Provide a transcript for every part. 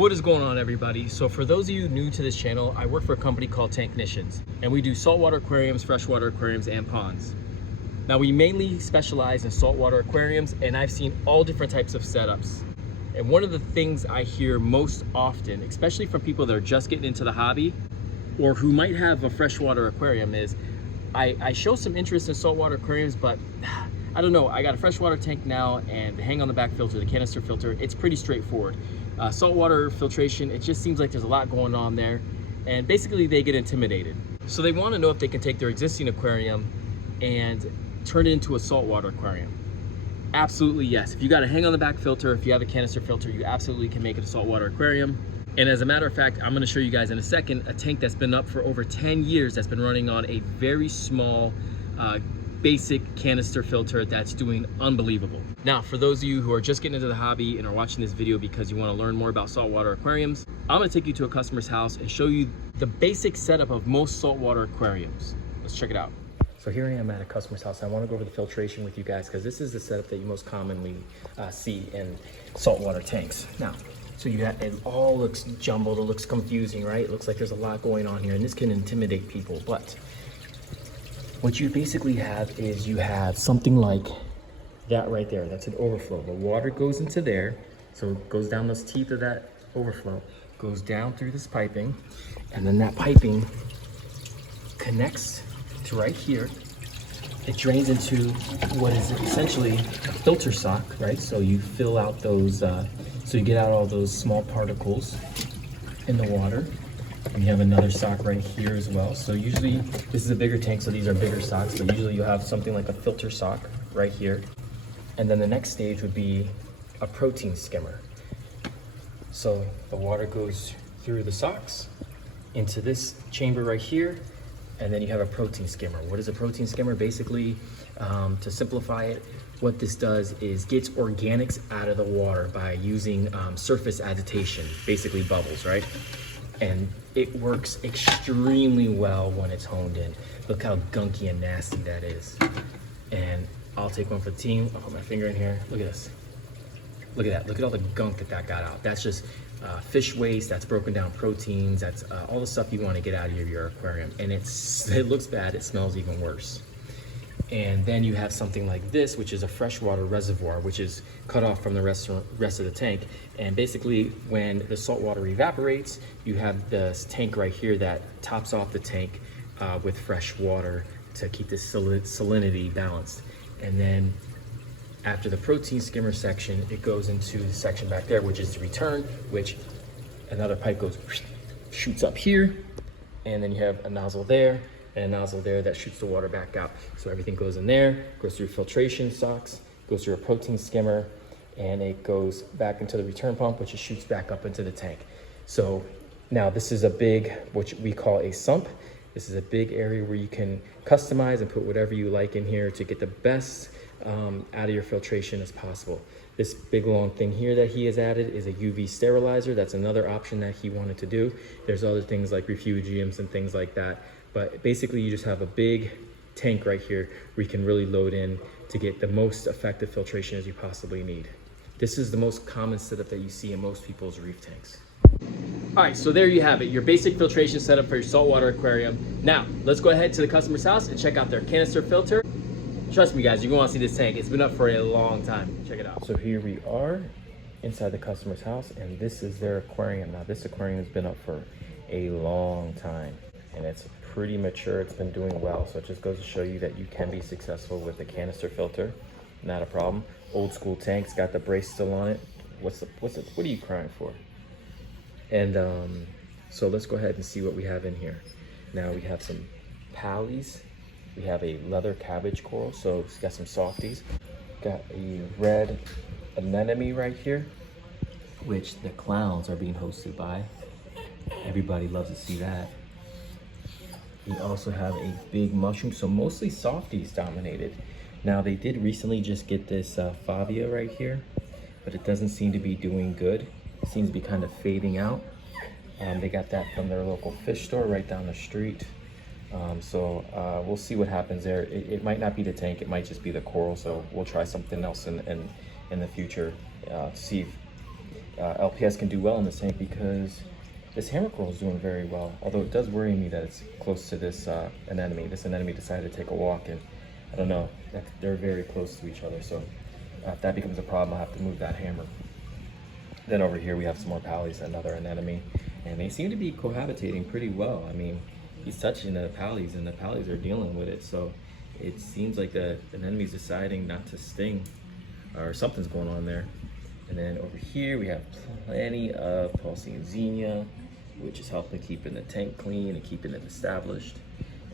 What is going on, everybody? So for those of you new to this channel, I work for a company called Technicians, and we do saltwater aquariums, freshwater aquariums, and ponds. Now, we mainly specialize in saltwater aquariums, and I've seen all different types of setups. And one of the things I hear most often, especially from people that are just getting into the hobby or who might have a freshwater aquarium, is I show some interest in saltwater aquariums, but I don't know, I got a freshwater tank now, and the hang on the back filter, the canister filter, it's pretty straightforward. Saltwater filtration, it just seems like there's a lot going on there, and basically they get intimidated. So they want to know if they can take their existing aquarium and turn it into a saltwater aquarium. Absolutely yes. If you got a hang on the back filter, if you have a canister filter, you absolutely can make it a saltwater aquarium. And as a matter of fact, I'm going to show you guys in a second a tank that's been up for over 10 years that's been running on a very small basic canister filter that's doing unbelievable. Now, for those of you who are just getting into the hobby and are watching this video because you want to learn more about saltwater aquariums, I'm going to take you to a customer's house and show you the basic setup of most saltwater aquariums. Let's check it out. So here I am at a customer's house. I want to go over the filtration with you guys because this is the setup that you most commonly see in saltwater tanks. Now, so it all looks jumbled, it looks confusing, right? It looks like there's a lot going on here, and this can intimidate people, but what you basically have is you have something like that right there. That's an overflow. The water goes into there, so it goes down those teeth of that overflow, goes down through this piping, and then that piping connects to right here. It drains into what is essentially a filter sock, right? So you fill out those, so you get out all those small particles in the water. And you have another sock right here as well. So usually, this is a bigger tank, so these are bigger socks, but usually you'll have something like a filter sock right here. And then the next stage would be a protein skimmer. So the water goes through the socks into this chamber right here, and then you have a protein skimmer. What is a protein skimmer? Basically, to simplify it, what this does is gets organics out of the water by using surface agitation, basically bubbles, right? And it works extremely well when it's honed in. Look how gunky and nasty that is. And I'll take one for the team. I'll put my finger in here. Look at this. Look at that. Look at all the gunk that got out. That's just fish waste, that's broken down proteins, that's all the stuff you want to get out of your aquarium. And it looks bad, it smells even worse. And then you have something like this, which is a freshwater reservoir, which is cut off from the rest of the tank. And basically, when the salt water evaporates, you have this tank right here that tops off the tank with fresh water to keep the salinity balanced. And then after the protein skimmer section, it goes into the section back there, which is the return, which another pipe goes, shoots up here, and then you have a nozzle there, and a nozzle there that shoots the water back out. So everything goes in there, goes through filtration socks, goes through a protein skimmer, and it goes back into the return pump, which it shoots back up into the tank. So now this is a big, what we call a sump. This is a big area where you can customize and put whatever you like in here to get the best out of your filtration as possible. This big long thing here that he has added is a UV sterilizer. That's another option that he wanted to do. There's other things like refugiums and things like that. But basically, you just have a big tank right here where you can really load in to get the most effective filtration as you possibly need. This is the most common setup that you see in most people's reef tanks. All right, so there you have it, your basic filtration setup for your saltwater aquarium. Now, let's go ahead to the customer's house and check out their canister filter. Trust me, guys, you're going to want to see this tank. It's been up for a long time. Check it out. So here we are inside the customer's house, and this is their aquarium. Now, this aquarium has been up for a long time, and it's pretty mature. It's been doing well, so it just goes to show you that you can be successful with the canister filter. Not a problem. Old school tanks, got the brace still on it. What are you crying for? And so let's go ahead and see what we have in here. Now we have some pallies. We have a leather cabbage coral, so it's got some softies. Got a red anemone right here, which the clowns are being hosted by. Everybody loves to see that. We also have a big mushroom, so mostly softies dominated. Now they did recently just get this Favia right here, but it doesn't seem to be doing good. It seems to be kind of fading out. They got that from their local fish store right down the street. So we'll see what happens there. It might not be the tank, it might just be the coral, so we'll try something else in the future to see if LPS can do well in this tank because this hammer coral is doing very well. Although it does worry me that it's close to this anemone. This anemone decided to take a walk, and I don't know, they're very close to each other. So if that becomes a problem, I'll have to move that hammer. Then over here we have some more pallies, another anemone, and they seem to be cohabitating pretty well. I mean, he's touching the pallies and the pallies are dealing with it. So it seems like the anemone's deciding not to sting, or something's going on there. And then over here we have plenty of pulsing xenia, which is helping keeping the tank clean and keeping it established.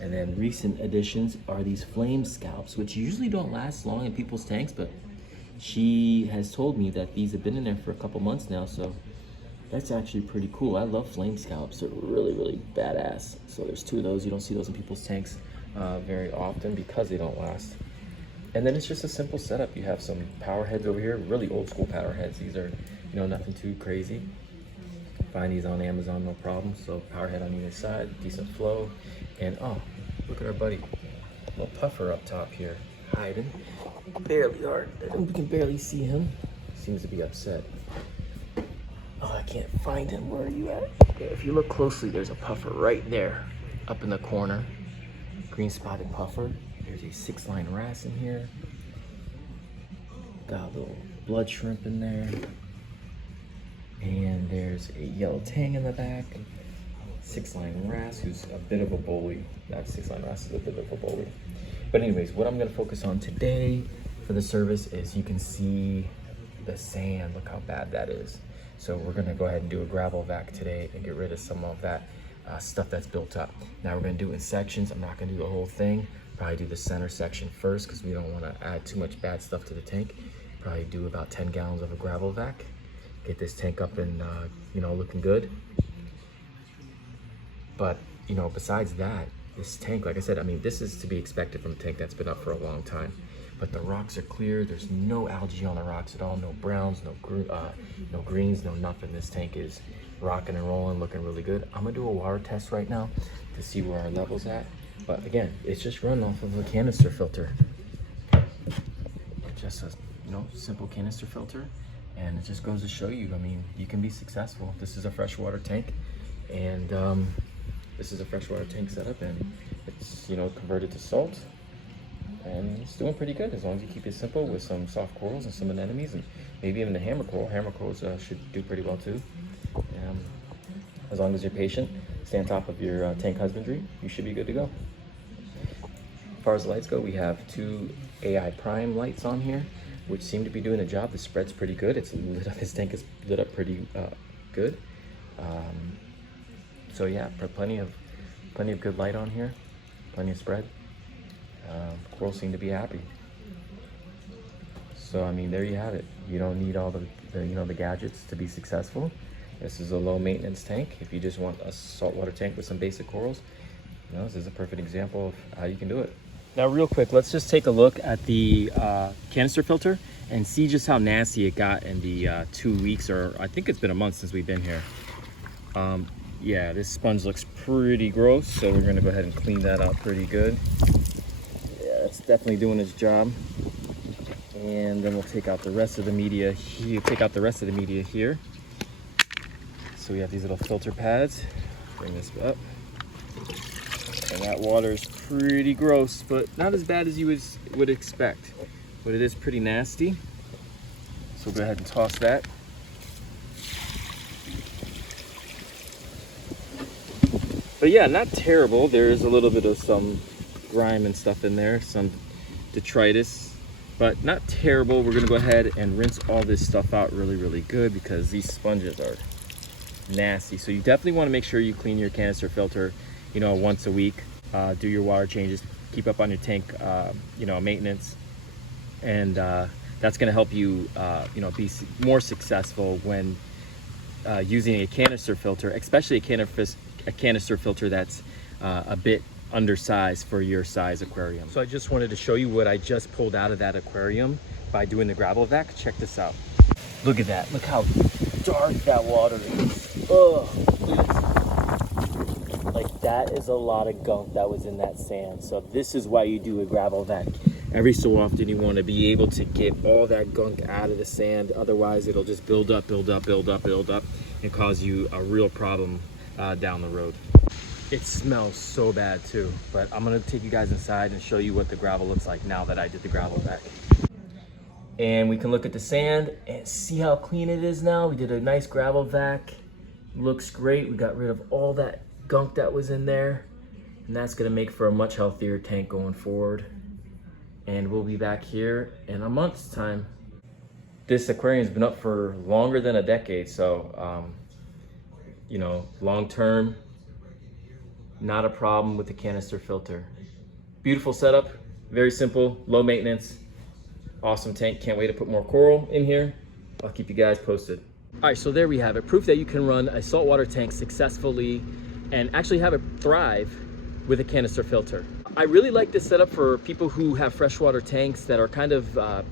And then recent additions are these flame scalps, which usually don't last long in people's tanks, but she has told me that these have been in there for a couple months now, so that's actually pretty cool. I love flame scalps. They're really, really badass. So there's 2 of those. You don't see those in people's tanks very often because they don't last. And then it's just a simple setup. You have some power heads over here, really old school power heads. These are, you know, nothing too crazy. Find these on Amazon, no problem. So power head on either side, decent flow. And oh, look at our buddy, little puffer up top here, hiding. Barely hard, we can barely see him. Seems to be upset. Oh, I can't find him. Where are you at? Yeah, if you look closely, there's a puffer right there, up in the corner. Green spotted puffer. There's a 6-line wrasse in here. Got a little blood shrimp in there. And there's a yellow tang in the back. 6-line wrasse, who's a bit of a bully. That 6-line wrasse is a bit of a bully. But anyways, what I'm gonna focus on today for the service is you can see the sand. Look how bad that is. So we're gonna go ahead and do a gravel vac today and get rid of some of that stuff that's built up. Now we're gonna do it in sections. I'm not gonna do the whole thing. Probably do the center section first because we don't wanna add too much bad stuff to the tank. Probably do about 10 gallons of a gravel vac. Get this tank up and you know, looking good. But you know, besides that, this tank, like I said, I mean, this is to be expected from a tank that's been up for a long time. But the rocks are clear. There's no algae on the rocks at all. No browns, no greens, no nothing. This tank is rocking and rolling, looking really good. I'm gonna do a water test right now to see where our level's at. But again, it's just run off of a canister filter. Just a, you know, simple canister filter. And it just goes to show you, I mean, you can be successful. This is a freshwater tank, and this is a freshwater tank setup, and it's, you know, converted to salt, and it's doing pretty good as long as you keep it simple with some soft corals and some anemones, and maybe even the hammer coral. Hammer corals should do pretty well too. As long as you're patient, stay on top of your tank husbandry, you should be good to go. As far as the lights go, we have 2 AI Prime lights on here, which seem to be doing a job. The spread's pretty good. It's lit up, this tank is lit up pretty good. So yeah, plenty of good light on here, plenty of spread. Corals seem to be happy. So I mean, there you have it. You don't need all the you know, the gadgets to be successful. This is a low maintenance tank. If you just want a saltwater tank with some basic corals, you know, this is a perfect example of how you can do it. Now real quick, let's just take a look at the canister filter and see just how nasty it got in the 2 weeks, or I think it's been a month since we've been here. Yeah, this sponge looks pretty gross, so we're gonna go ahead and clean that out pretty good. Yeah, it's definitely doing its job. And then we'll take out the rest of the media here. So we have these little filter pads. Bring this up. And that water is pretty gross, but not as bad as you would expect. But it is pretty nasty. So we'll go ahead and toss that. But yeah, not terrible. There is a little bit of some grime and stuff in there, some detritus, but not terrible. We're gonna go ahead and rinse all this stuff out really, really good because these sponges are nasty. So you definitely wanna make sure you clean your canister filter, you know, once a week. Do your water changes, keep up on your tank, you know, maintenance. And that's gonna help you, you know, be more successful when using a canister filter, especially a canister filter that's a bit undersized for your size aquarium. So I just wanted to show you what I just pulled out of that aquarium by doing the gravel vac. Check this out. Look at that. Look how dark that water is. Oh, like that is a lot of gunk that was in that sand. So this is why you do a gravel vac. Every so often you want to be able to get all that gunk out of the sand. Otherwise it'll just build up and cause you a real problem down the road. It smells so bad too, but I'm gonna take you guys inside and show you what the gravel looks like now that I did the gravel vac. And we can look at the sand and see how clean it is now. We did a nice gravel vac. Looks great. We got rid of all that gunk that was in there. And that's gonna make for a much healthier tank going forward. And we'll be back here in a month's time. This aquarium's been up for longer than a decade, so you know, long term, not a problem with the canister filter. Beautiful setup, very simple, low maintenance, awesome tank. Can't wait to put more coral in here. I'll keep you guys posted. All right, so there we have it. Proof that you can run a saltwater tank successfully and actually have it thrive with a canister filter. I really like this setup for people who have freshwater tanks that are kind of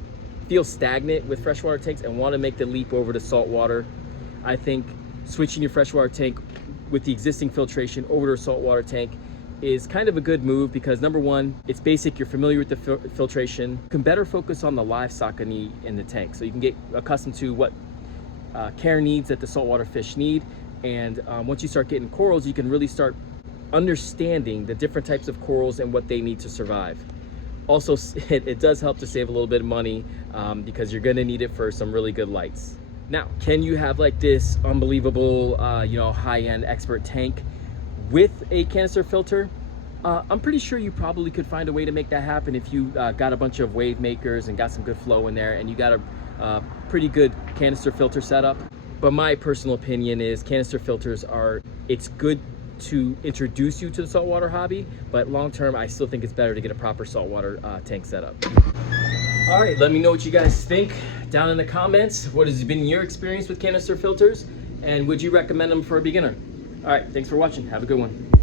feel stagnant with freshwater tanks and want to make the leap over to saltwater. I think switching your freshwater tank with the existing filtration over to a saltwater tank is kind of a good move because number one, it's basic, you're familiar with the filtration. You can better focus on the livestock in the tank. So you can get accustomed to what care needs that the saltwater fish need. And once you start getting corals, you can really start understanding the different types of corals and what they need to survive. Also, it does help to save a little bit of money because you're gonna need it for some really good lights. Now, can you have like this unbelievable, you know, high-end expert tank with a canister filter? I'm pretty sure you probably could find a way to make that happen if you got a bunch of wave makers and got some good flow in there and you got a pretty good canister filter setup. But my personal opinion is canister filters it's good to introduce you to the saltwater hobby, but long-term, I still think it's better to get a proper saltwater tank setup. All right, let me know what you guys think down in the comments. What has been your experience with canister filters? And would you recommend them for a beginner? All right, thanks for watching. Have a good one.